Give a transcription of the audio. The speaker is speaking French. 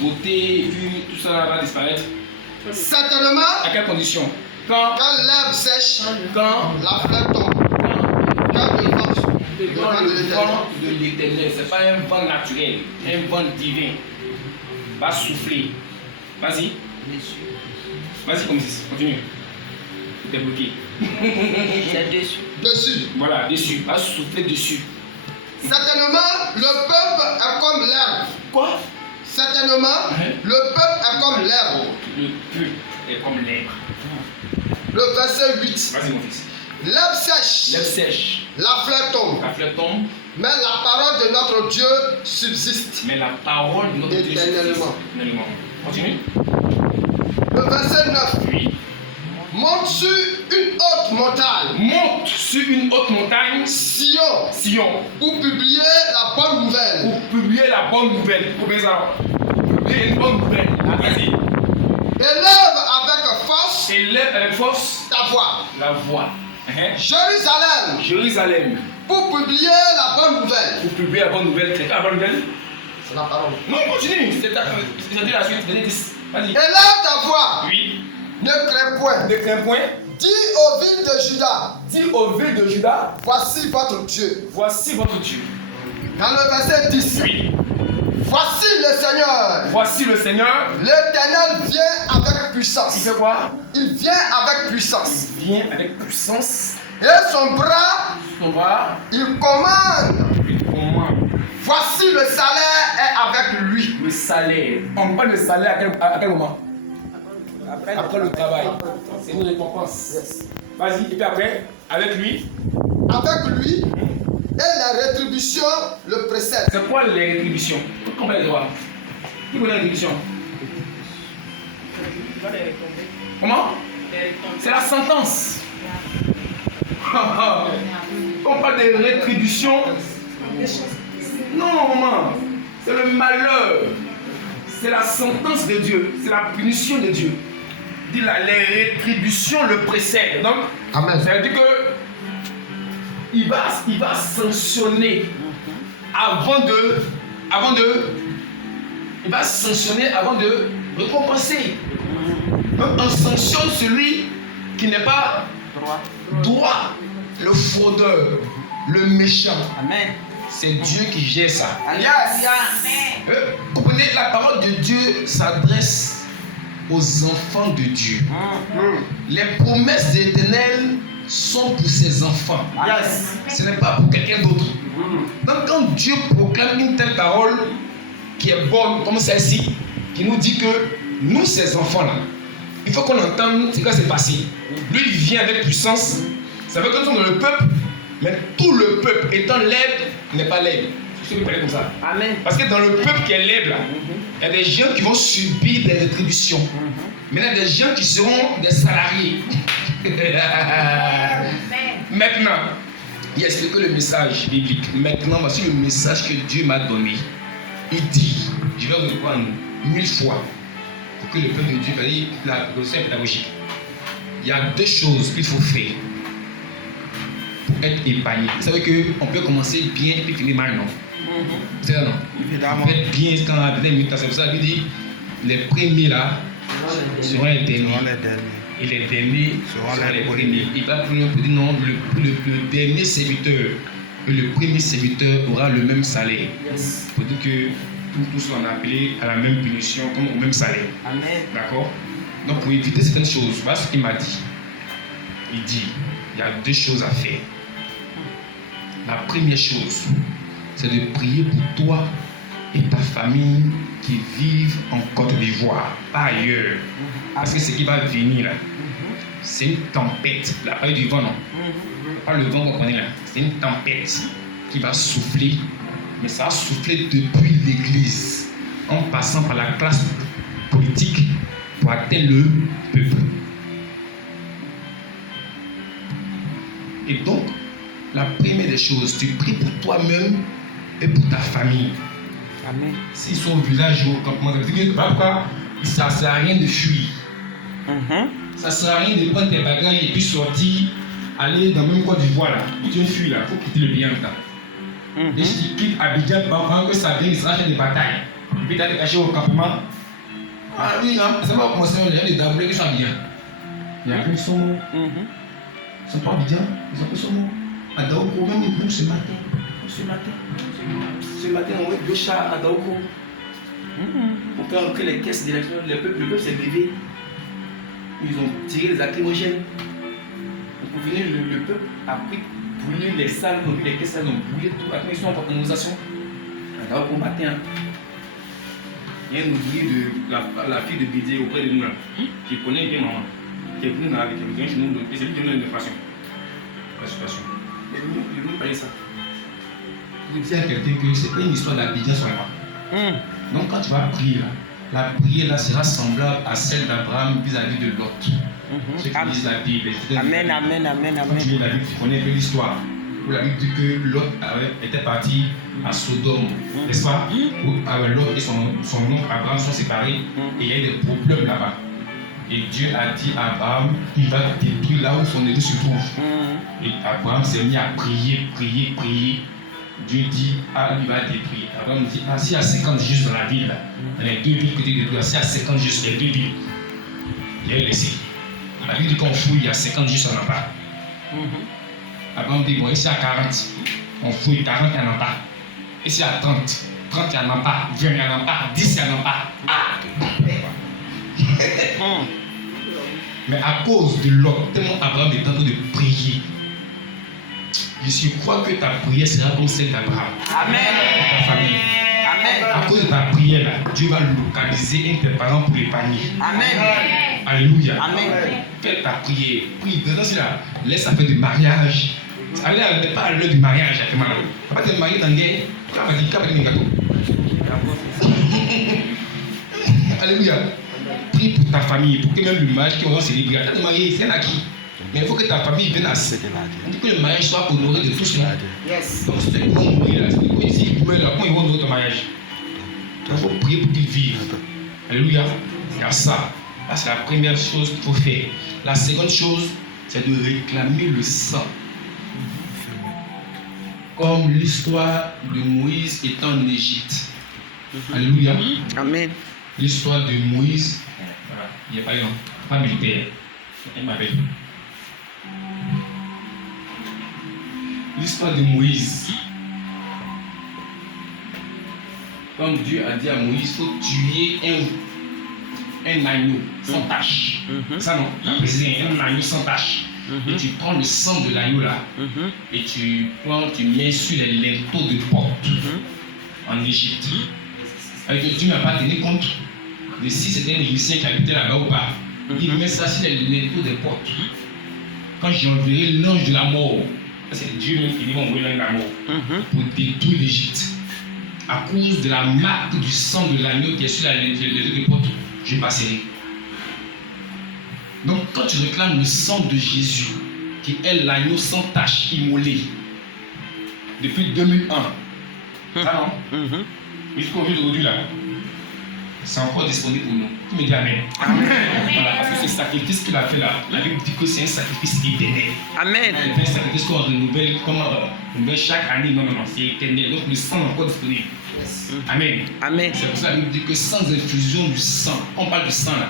voter, et puis tout ça va disparaître. Certainement, À quelles conditions? Quand l'herbe sèche, Quand la fleur tombe. Quand le vent souffle, le vent de le l'éternel. vent de l'éternel, c'est pas un vent naturel, un vent divin, va souffler. Vas-y. Vas-y, comme ça. Continue. T'es bloqué. C'est dessus. Dessus. Voilà, dessus. Va souffler dessus. Certainement, le peuple est comme l'herbe. Quoi? Certainement, le peuple est comme l'herbe. Le peuple est comme l'herbe. Le verset 8. Vas-y, mon fils. L'herbe sèche, L'herbe sèche, la fleur tombe, la fleur tombe, mais la parole de notre Dieu subsiste. mais la parole de notre Dieu Éternellement. Éternellement. Continue. Le verset 9. Oui. Monte sur une haute montagne, Monte sur une haute montagne, Sion, Sion, pour publier la bonne nouvelle. pour publier la bonne nouvelle. Pour publier une bonne nouvelle. Vas-y. Élève avec force Élève avec force ta voix. la voix. Jérusalem, Jérusalem, pour publier la bonne nouvelle. pour publier la bonne nouvelle. C'est quoi la bonne nouvelle? C'est la parole. Non, continue. C'est dit la suite. Vas-y. Élève ta voix, Oui. ne crains point. Ne crains point. Dis aux villes de Juda, Dis aux villes de Juda, voici votre Dieu. voici votre Dieu. Dans le verset 10, Oui. voici le Seigneur. Voici le Seigneur. L'Éternel vient avec Il puissance. fait quoi? Il vient avec puissance. Il vient avec puissance. Et son bras, On va. il commande. Il commande. Voici le salaire est avec lui. Le salaire. On parle de salaire à quel moment? Après le travail. C'est une récompense. Vas-y. Et puis après, avec lui. Avec lui, et la rétribution le précède. C'est quoi les rétributions? Combien les droits? Qui connaît les rétributions? Comment? C'est la sentence. On parle de rétribution. Non, maman. C'est le malheur. C'est la sentence de Dieu. C'est la punition de Dieu. Dit là, les rétributions le précèdent. Donc, Amen. ça veut dire que il va sanctionner il va sanctionner avant de récompenser. Donc on sanctionne celui qui n'est pas droit, le fraudeur, le méchant. Amen. C'est Dieu qui gère ça. Yes. Comprenez, la parole de Dieu s'adresse aux enfants de Dieu. Les promesses éternelles sont pour ses enfants. Yes. Ce n'est pas pour quelqu'un d'autre. Donc quand Dieu proclame une telle parole qui est bonne comme celle-ci, qui nous dit que nous, ces enfants-là, il faut qu'on entende ce qui va se passer. Lui, il vient avec puissance. Ça veut dire que nous sommes dans le peuple, mais tout le peuple étant l'aigle n'est pas l'aigle. Je sais que vous parlez comme ça. Amen. Parce que dans le peuple qui est l'aigle, il y a des gens qui vont subir des rétributions. Mais il y a des gens qui seront des salariés. Maintenant, il explique le message biblique. Maintenant, voici le message que Dieu m'a donné. Il dit, je vais vous reprendre 1000 fois pour que le peuple de Dieu fasse la leçon pédagogique. Il y a deux choses qu'il faut faire pour être épargné. Vous savez qu'on peut commencer bien et puis finir mal, non? C'est ça, non? Évidemment. On peut être bien quand on a donné une minute, c'est pour ça qu'il dit les premiers là seront les derniers. Seront les derniers. Et les derniers seront les premiers. Il va plus loin pour dire non, le dernier serviteur et le premier serviteur aura le même salaire. Pour dire que tous sont appelés à la même punition, comme au même salaire. Amen. D'accord? Donc pour éviter certaines choses, voilà ce qu'il m'a dit. Il dit, il y a deux choses à faire. La première chose, c'est de prier pour toi et ta famille qui vivent en Côte d'Ivoire, pas ailleurs. Parce que ce qui va venir là, c'est une tempête. La paille du vent, non? Pas le vent qu'on connaît là. C'est une tempête qui va souffler. Mais ça va souffler depuis l'église, en passant par la classe politique pour atteindre le peuple. Et donc, la première des choses, tu pries pour toi-même et pour ta famille. Amen. S'ils sont au village ou au campement, ça veut dire que pourquoi ça ne sert à rien de fuir. Ça ne sert à rien de prendre tes bagages et puis sortir, aller dans le même Côte d'Ivoire là. Tu fuis là, il faut quitter le pays en même temps. Et si tu quittes Abidjan, tu vas voir que ça vient, il sera fait des batailles. puis tu as caché au campement. Ah oui, hein, ça va commencer, il y a des daboulés qui sont bien. Il y a qui sont morts. Ils ne sont pas bien, ils sont morts. À Daoko, même ce matin. Ce matin, on voit deux chats à Daoko. Pour faire entrer les caisses d'élection, le peuple s'est levé. Ils ont tiré les lacrymogènes. Pour venir, le peuple a pris brûler les salles, les caisses, ils ont brûlé tout. Après, ils sont en organisation. À Daoko matin. Il y a une ouvrière de la fille de Bédier auprès de nous là, qui connaît bien maman, qui est venue avec elle, chez nous, et c'est lui qui nous donne l'information. La situation. Il est venu payer ça. Je dis à quelqu'un que c'est pas une histoire d'Abidjan seulement. Donc quand tu vas prier là, la prière là sera semblable à celle d'Abraham vis-à-vis de Lot. Ceux qui lisent la Bible, Amen. Quand tu lis la Bible, tu connais un peu l'histoire. Où la Bible dit que Lot était parti à Sodome, n'est-ce pas? Où Lot et son oncle Abraham sont séparés et il y a eu des problèmes là-bas. Et Dieu a dit à Abraham, il va détruire là où son époux se trouve. Et Abraham s'est mis à prier. Dieu dit, il va détruire. Abraham dit, s'il y a 50 justes dans la ville, dans les deux villes que tu détruis, s'il y a 50 justes, les deux villes, il a laissé. La Bible dit qu'on fouille, il y a 50 justes, on n'en a pas. Abraham dit, bon, ici à 40, on fouille 40, il n'y en a pas. Ici à 30, il n'y en a pas. 20, il n'y en a pas. 10, il n'y en a pas. Mais à cause de Lot, tellement Abraham est en train de prier, je crois que ta prière sera comme celle d'Abraham. Amen. Pour ta famille. Amen. À cause de ta prière, là, Dieu va localiser un de tes parents pour l'épargner. Amen. Alléluia. Amen. Fais ta prière. Prie. Dedans, c'est là. Laisse ça faire du mariage. Allez, pas à l'heure du mariage. Tu ne vas pas te marier dans des. Alléluia. Prie pour ta famille, pour que même le mariage qui va célébrer. Tu vas te marier, c'est un acquis. Mais il faut que ta famille vienne à céder. Il faut que le mariage soit honoré de tout cela. Yes. Donc, c'est qu'ils vont mourir là. C'est qu'ils s'ils meurent là, comment ils vont honorer ton mariage? Il faut prier pour qu'ils vivent. Alléluia. Il y a ça. Là, c'est la première chose qu'il faut faire. La seconde chose, c'est de réclamer le sang. Comme l'histoire de Moïse étant en Égypte. Alléluia. Amen. L'histoire de Moïse, il n'y a pas militaire. Il m'avait. L'histoire de Moïse. Comme Dieu a dit à Moïse, il faut tuer un agneau sans tache. Ça non, un agneau sans tache. Et tu prends le sang de l'agneau là, et tu mets sur les linteaux de porte en Égypte. Avec que Dieu n'a pas tenu compte de si c'était un Égyptien qui habitait là-bas ou pas. Il met ça sur les linteaux des portes. Quand j'enverrai l'ange de la mort, c'est Dieu même qui dit qu'on envoyer l'ange de la mort pour détruire l'Égypte. À cause de la marque du sang de l'agneau qui est sur les linteaux des portes, je passerai. Donc quand tu réclames le sang de Jésus, qui est l'agneau sans tache, immolé, depuis 2001, ça non? Jusqu'au jour d'aujourd'hui là, c'est encore disponible pour nous. Tu me dis Amen. Voilà, parce que ce sacrifice qu'il a fait là, la Bible dit que c'est un sacrifice éternel. Amen. C'est un sacrifice qu'on renouvelle chaque année. Non, c'est éternel. Donc le sang est encore disponible. Yes. Amen. Amen. C'est pour ça que la Bible dit que sans infusion du sang, on parle du sang là.